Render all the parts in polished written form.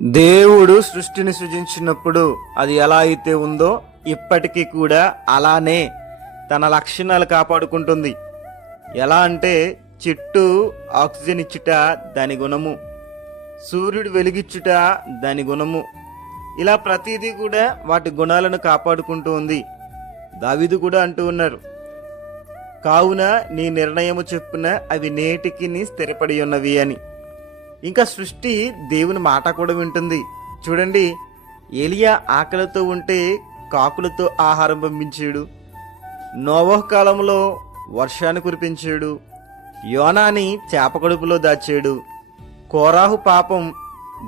దేవుడు సృష్టిని సృజించినప్పుడు అది ఎలా అయితే ఉందో ఇప్పటికీ కూడా అలానే తన లక్షణాలు కాపాడుకుంటుంది. ఎలా అంటే చెట్టు ఆక్సిజన్ ఇచ్చుట దాని గుణము, సూర్యుడు వెలిగిచ్చుట దాని గుణము, ఇలా ప్రతిదీ కూడా వాటి గుణాలను కాపాడుకుంటూ ఉంది. దావీదు కూడా అంటూ ఉన్నారు, కావున నీ నిర్ణయము చెప్పున అవి నేటికి స్థిరపడి ఉన్నవి అని. ఇంకా సృష్టి దేవుని మాట కూడా వింటుంది. చూడండి, ఏలియా ఆకలితో ఉంటే కాకులతో ఆహారం పంపించాడు, నోవహు కాలంలో వర్షాన్ని కురిపించాడు, యోనాని చేప కడుపులో దాచాడు, కోరాహు పాపం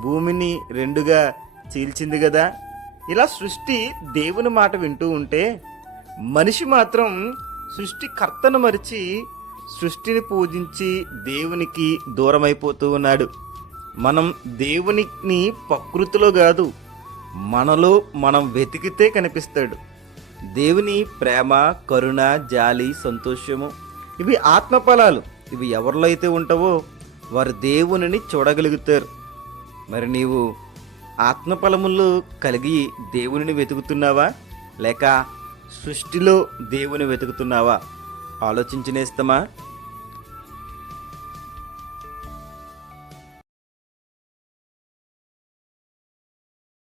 భూమిని రెండుగా చీల్చింది కదా. ఇలా సృష్టి దేవుని మాట వింటూ ఉంటే మనిషి మాత్రం సృష్టికర్తను మరిచి సృష్టిని పూజించి దేవునికి దూరమైపోతూ ఉన్నాడు. మనం దేవునికి ప్రకృతిలో కాదు, మనలో మనం వెతికితే కనిపిస్తాడు. దేవుని ప్రేమ, కరుణ, జాలి, సంతోషము ఇవి ఆత్మఫలాలు. ఇవి ఎవరిలో అయితే ఉంటావో వారు దేవునిని చూడగలుగుతారు. మరి నీవు ఆత్మఫలములు కలిగి దేవునిని వెతుకుతున్నావా, లేక సృష్టిలో దేవుని వెతుకుతున్నావా? ఆలోచించినేస్తామా?